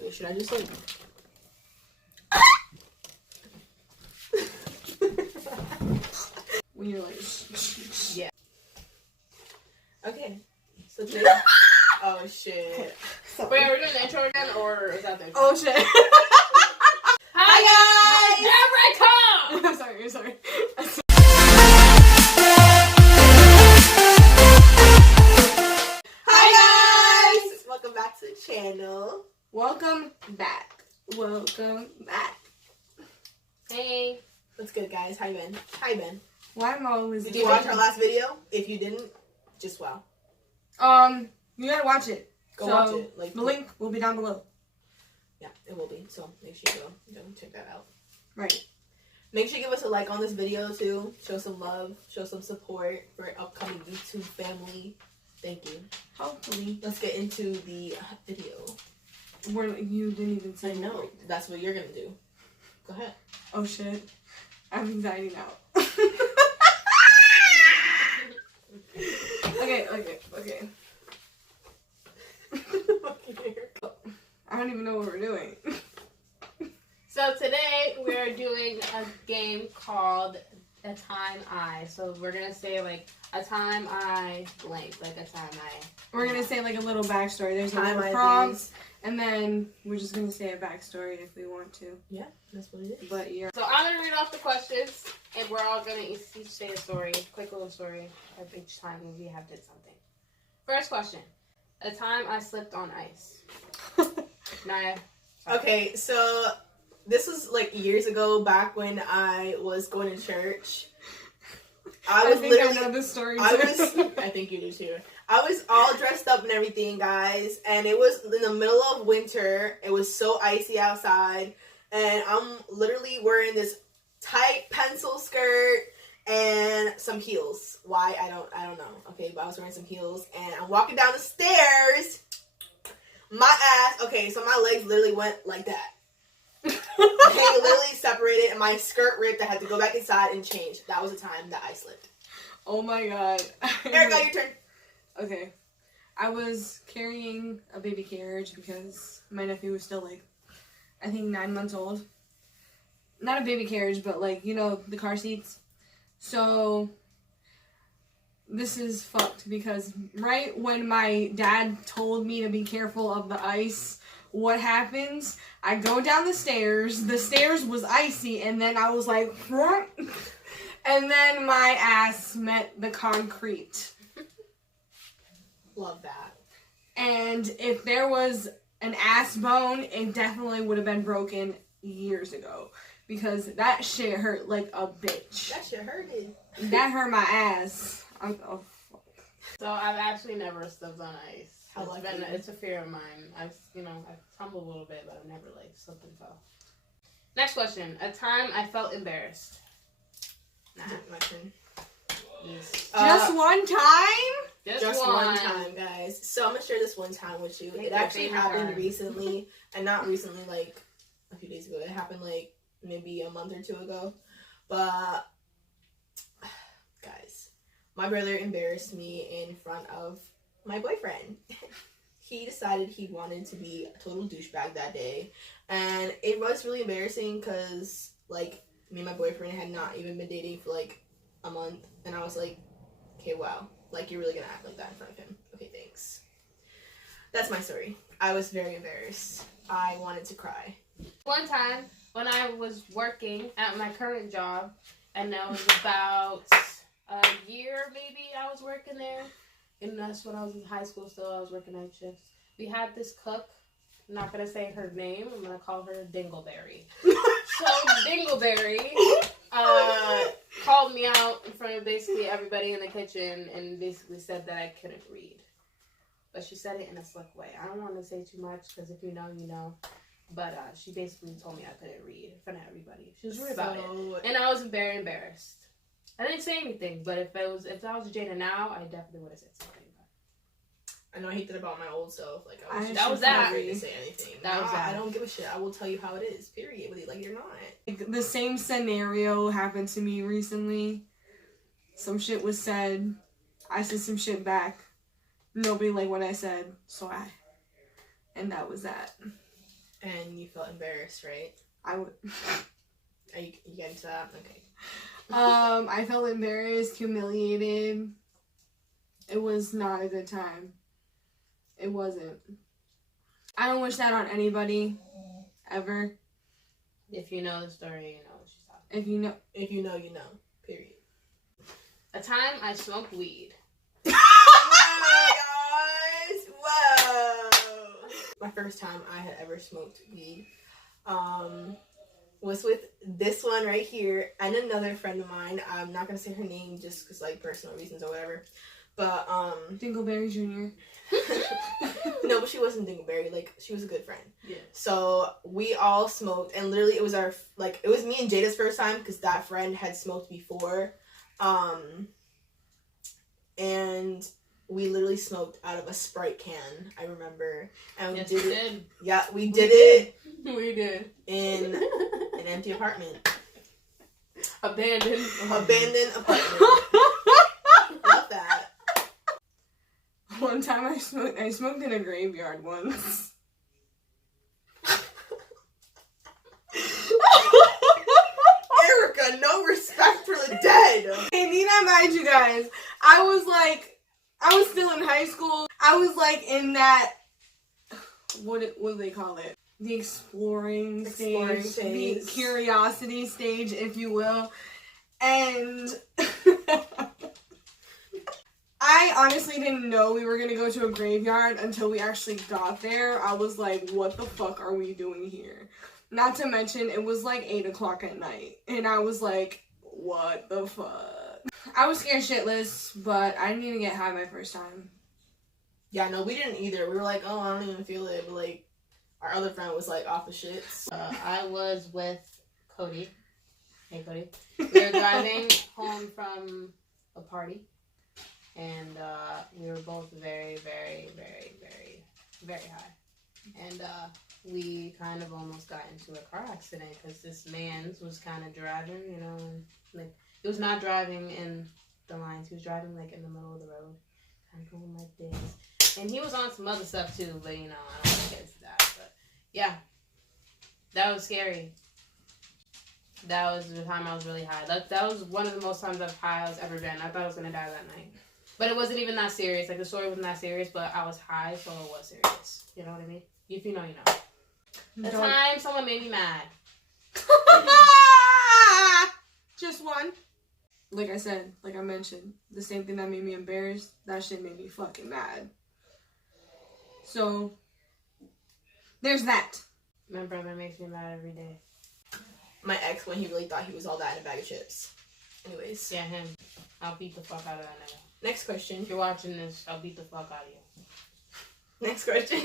Wait, should I just like... When you're like... Yeah. Okay. So today... Oh, shit. Sorry. Wait, are we doing the intro again, or is that the intro? Oh, shit. Hi, guys! Erika! I'm sorry, I'm sorry. Hi, guys! Welcome back to the channel. Welcome back. Welcome back. Hey. What's good, guys? How you been? How you been? Why am I always... Did you watch our last video? If you didn't, just wow. You gotta watch it. Go watch it. Like the link will be down below. Yeah, it will be. So make sure you go check that out. Right. Make sure you give us a like on this video too. Show some love. Show some support for our upcoming YouTube family. Thank you. Hopefully. Let's get into the video. You didn't even say I know. That's what you're gonna do. Go ahead. Oh shit. I have anxiety now. Okay. I don't even know what we're doing. So today we're doing a game called A Time I. So we're gonna say like a time I blank, like a time I. We're gonna say like a little backstory. There's a Time little I prompts, and then we're just gonna say a backstory if we want to. Yeah, that's what it is. But yeah. So I'm gonna read off the questions, and we're all gonna each say a story, quick little story of each time we have did something. First question: a time I slipped on ice. Naya. Sorry. Okay, so this was like years ago, back when I was going to church. I know this story too. I think you do too. I was all dressed up and everything, guys, and it was in the middle of winter. It was so icy outside, and I'm literally wearing this tight pencil skirt and some heels. Why? I don't know. Okay, but I was wearing some heels, and I'm walking down the stairs. My ass, okay, so my legs literally went like that. They literally separated, and my skirt ripped. I had to go back inside and change. That was the time that I slipped. Oh my god. Erika, your turn. Okay. I was carrying a baby carriage because my nephew was still like, I think 9 months old. Not a baby carriage, but like, you know, the car seats. So this is fucked because right when my dad told me to be careful of the ice, what happens? I go down the stairs was icy, and then I was like, and then my ass met the concrete. Love that. And if there was an ass bone, it definitely would have been broken years ago. Because that shit hurt like a bitch. That shit hurted. That hurt my ass. Oh, fuck. So I've actually never slipped on ice. It's a fear of mine. I've tumbled a little bit, but I've never like slipped and fell. Next question: a time I felt embarrassed. Nah. My turn. Yes. Just one time? Just one time, guys. So I'm gonna share this one time with you. It actually happened recently, and not recently, like a few days ago. It happened like maybe a month or two ago. But guys, my brother embarrassed me in front of my boyfriend. He decided he wanted to be a total douchebag that day, and it was really embarrassing because like me and my boyfriend had not even been dating for like a month, and I was like, okay, wow, like you're really gonna act like that in front of him? Okay, thanks. That's my story. I was very embarrassed. I wanted to cry. One time when I was working at my current job, and that was about a year maybe I was working there. And that's when I was in high school still. I was working night shifts. We had this cook. I'm not going to say her name. I'm going to call her Dingleberry. So Dingleberry called me out in front of basically everybody in the kitchen and basically said that I couldn't read. But she said it in a slick way. I don't want to say too much because if you know, you know. But she basically told me I couldn't read in front of everybody. She was rude about it. And I was very embarrassed. I didn't say anything, but if I was Jada now, I definitely would have said something. I know I hate that about my old self. Like I was just that was that. afraid to say anything. That was that. I don't give a shit. I will tell you how it is. Period. Like you're not. Like, the same scenario happened to me recently. Some shit was said. I said some shit back. Nobody liked what I said, and that was that. And you felt embarrassed, right? I would. Are you getting to that? Okay. I felt embarrassed, humiliated. It was not a good time. It wasn't. I don't wish that on anybody, ever. If you know the story, you know what she's talking If you know. If you know, you know. Period. about. A time I smoked weed. Oh my gosh! Whoa! My first time I had ever smoked weed was with this one right here and another friend of mine. I'm not gonna say her name just because like personal reasons or whatever. But Dingleberry Jr. no, but she wasn't Dingleberry. Like she was a good friend. Yeah. So we all smoked, and literally it was it was me and Jada's first time because that friend had smoked before, and we literally smoked out of a Sprite can. I remember, and we Yes, did we it. did. Yeah, we did it We did. in an empty apartment, Abandoned apartment. Love that. One time I smoked in a graveyard once. Erika, no respect for the dead. Hey, need I mind you guys, I was still in high school. I was like in that, what do they call it? The exploring stage, the phase. curiosity stage, if you will. And I honestly didn't know we were going to go to a graveyard until we actually got there. I was like, what the fuck are we doing here? Not to mention, it was like 8 o'clock at night. And I was like, what the fuck? I was scared shitless, but I didn't even get high my first time. Yeah, no, we didn't either. We were like, oh, I don't even feel it. But like, our other friend was like off the shits. I was with Cody. Hey, Cody. We were driving home from a party. And we were both very, very, very, very, very high. And we kind of almost got into a car accident because this man was kind of driving, you know, and like he was not driving in the lines. He was driving like in the middle of the road, kind of going like this. And he was on some other stuff too, but you know, I don't want to get into that. But yeah, that was scary. That was the time I was really high. That was one of the most times high I was ever been. I thought I was gonna die that night. But it wasn't even that serious. Like, the story wasn't that serious, but I was high, so it was serious. You know what I mean? If you know, you know. The time someone made me mad. Just one. Like I said, like I mentioned, the same thing that made me embarrassed, that shit made me fucking mad. So, there's that. My brother makes me mad every day. My ex, when he really thought he was all that in a bag of chips. Anyways. Yeah, him. I'll beat the fuck out of that nigga. Next question. If you're watching this, I'll beat the fuck out of you. Next question.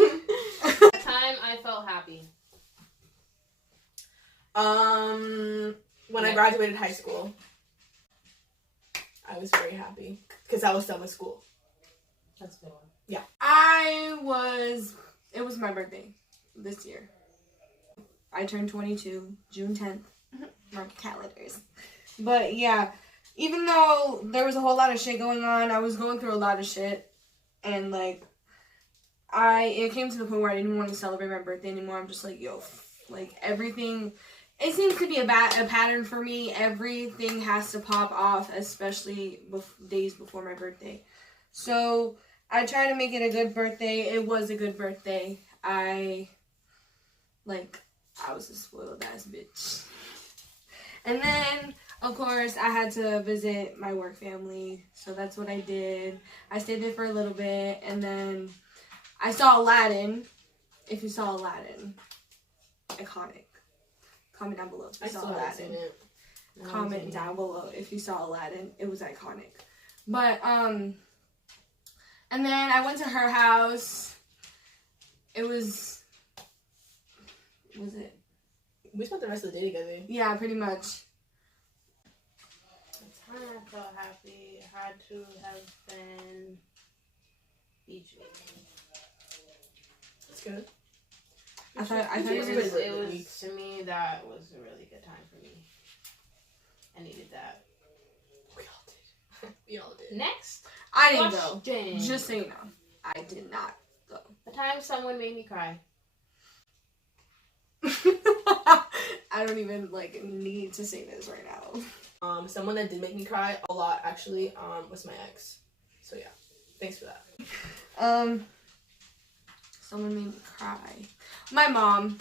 The time I felt happy. When I graduated high school, I was very happy because I was done with school. That's a good one. Yeah. It was my birthday this year. I turned 22, June 10th. Mark calendars. But yeah, even though there was a whole lot of shit going on, I was going through a lot of shit. And like, it came to the point where I didn't want to celebrate my birthday anymore. I'm just like, yo, like everything, it seems to be a pattern for me. Everything has to pop off, especially days before my birthday. So I try to make it a good birthday. It was a good birthday. I was a spoiled ass bitch. And then, of course, I had to visit my work family. So that's what I did. I stayed there for a little bit. And then I saw Aladdin. If you saw Aladdin, iconic. Comment down below if you saw Aladdin. Comment down below if you saw Aladdin. It was iconic. But, and then I went to her house. It was it? We spent the rest of the day together. Yeah, pretty much. The time I felt happy had to have been beach week. That's good. I thought It was to me, that was a really good time for me. I needed that. We all Next I didn't go. question. Just so you know, I did not go. The time someone made me cry. I don't even need to say this right now. Someone that did make me cry a lot actually was my ex. So yeah, thanks for that. Someone made me cry. My mom.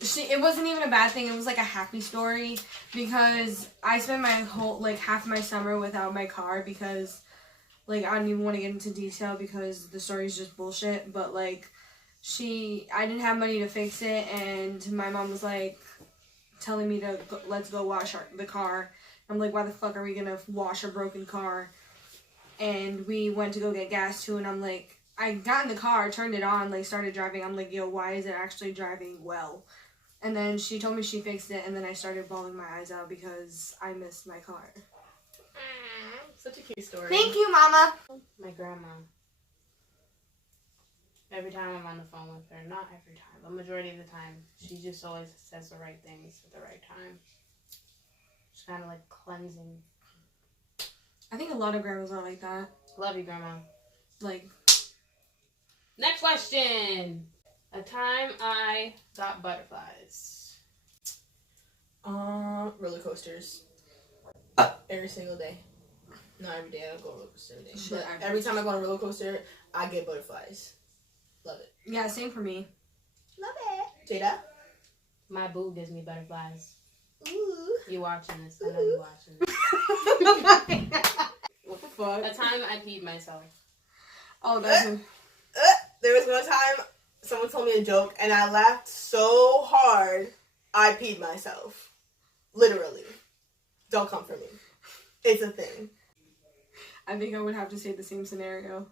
It wasn't even a bad thing. It was like a happy story because I spent my whole half my summer without my car because I don't even want to get into detail because the story's just bullshit. But I didn't have money to fix it, and my mom was telling me to let's go wash the car. I'm like, why the fuck are we gonna wash a broken car? And we went to go get gas too, and I'm like, I got in the car, turned it on, started driving. I'm like, yo, why is it actually driving well? And then she told me she fixed it, and then I started bawling my eyes out because I missed my car. Such a cute story. Thank you, Mama. My grandma. Every time I'm on the phone with her, not every time, but majority of the time, she just always says the right things at the right time. It's kind of cleansing. I think a lot of grandmas are like that. Love you, Grandma. Next question. A time I got butterflies. Roller coasters. Every single day. Not every day. I don't go on a roller coaster every day. But every time I go on a roller coaster, I get butterflies. Love it. Yeah, same for me. Love it. Jada? My boo gives me butterflies. Ooh. You watching this? I know you watching this. What the fuck? A time I peed myself. Oh, that's There was one time someone told me a joke and I laughed so hard I peed myself. Literally. Don't come for me. It's a thing. I think I would have to say the same scenario.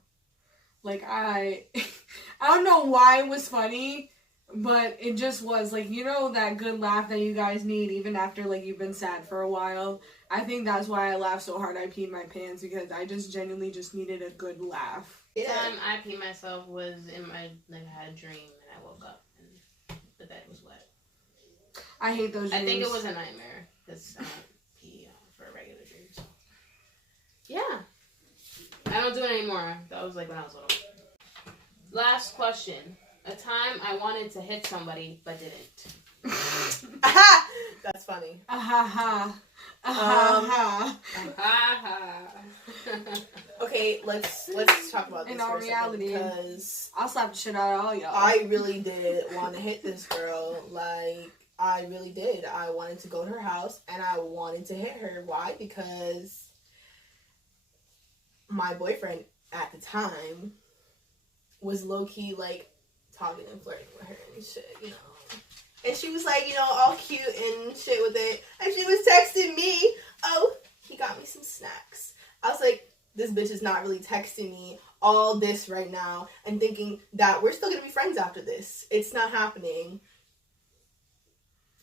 I don't know why it was funny, but it just was that good laugh that you guys need even after you've been sad for a while. I think that's why I laughed so hard I peed my pants because I just genuinely just needed a good laugh. The time I peed myself was in my I had a dream and I woke up and the bed was wet. I hate those dreams. I think it was a nightmare because I don't pee for a regular dream. So. Yeah. I don't do it anymore. That was when I was little. Last question. A time I wanted to hit somebody but didn't. That's funny. Okay, let's talk about this in for all a second reality, because I'll slap the shit out of all y'all. I really did want to hit this girl. I really did. I wanted to go to her house and I wanted to hit her. Why? Because my boyfriend at the time was low-key talking and flirting with her and shit, you know. And she was all cute and shit with it. And she was texting me, oh, he got me some snacks. I was like, this bitch is not really texting me all this right now and thinking that we're still going to be friends after this. It's not happening.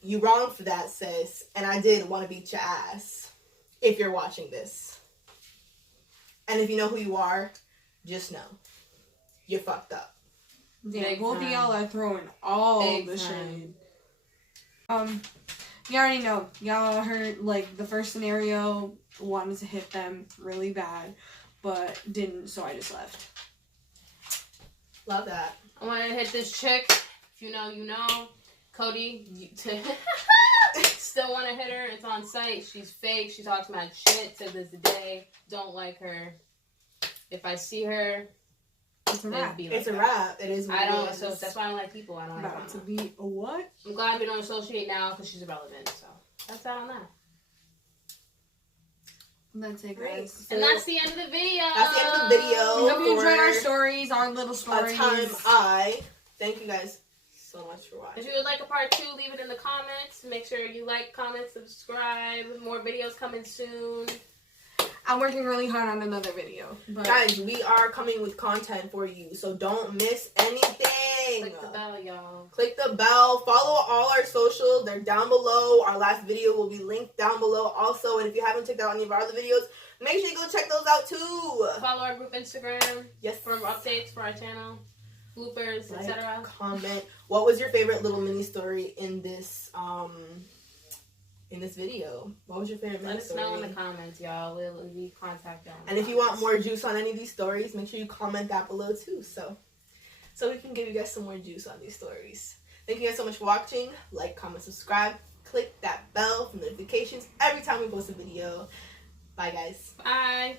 You wrong for that, sis. And I did want to beat your ass if you're watching this. And if you know who you are, just know. You're fucked up. Yeah, both of y'all are throwing all the shade. You already know. Y'all heard, the first scenario, wanted to hit them really bad, but didn't, so I just left. Love that. I wanted to hit this chick. If you know, you know. Cody, still want to hit her. It's on site. She's fake. She talks mad shit to this day. Don't like her. If I see her, it's a wrap. It's a wrap. It is. I don't. So that's why I don't like people. I don't like about to be a what? I'm glad we don't associate now because she's irrelevant. So that's that on that. That's it, guys. And that's the end of the video. That's the end of the video. We hope you enjoyed our stories, our little stories. Thank you guys so much for watching. If you would like a part 2, leave it in the comments. Make sure you like, comment, subscribe. More videos coming soon. I'm working really hard on another video. But guys, we are coming with content for you, so don't miss anything. Click the bell, y'all. Click the bell. Follow all our socials. They're down below. Our last video will be linked down below also. And if you haven't checked out any of our other videos, make sure you go check those out too. Follow our group Instagram. Yes. For updates for our channel. Bloopers, etc. Comment. What was your favorite little mini story in this in this video? What was your favorite Let mini us know in story? the comments, y'all. We'll be contact y'all. And if you want more juice on any of these stories, make sure you comment that below too. So we can give you guys some more juice on these stories. Thank you guys so much for watching. Like, comment, subscribe. Click that bell for notifications every time we post a video. Bye, guys. Bye.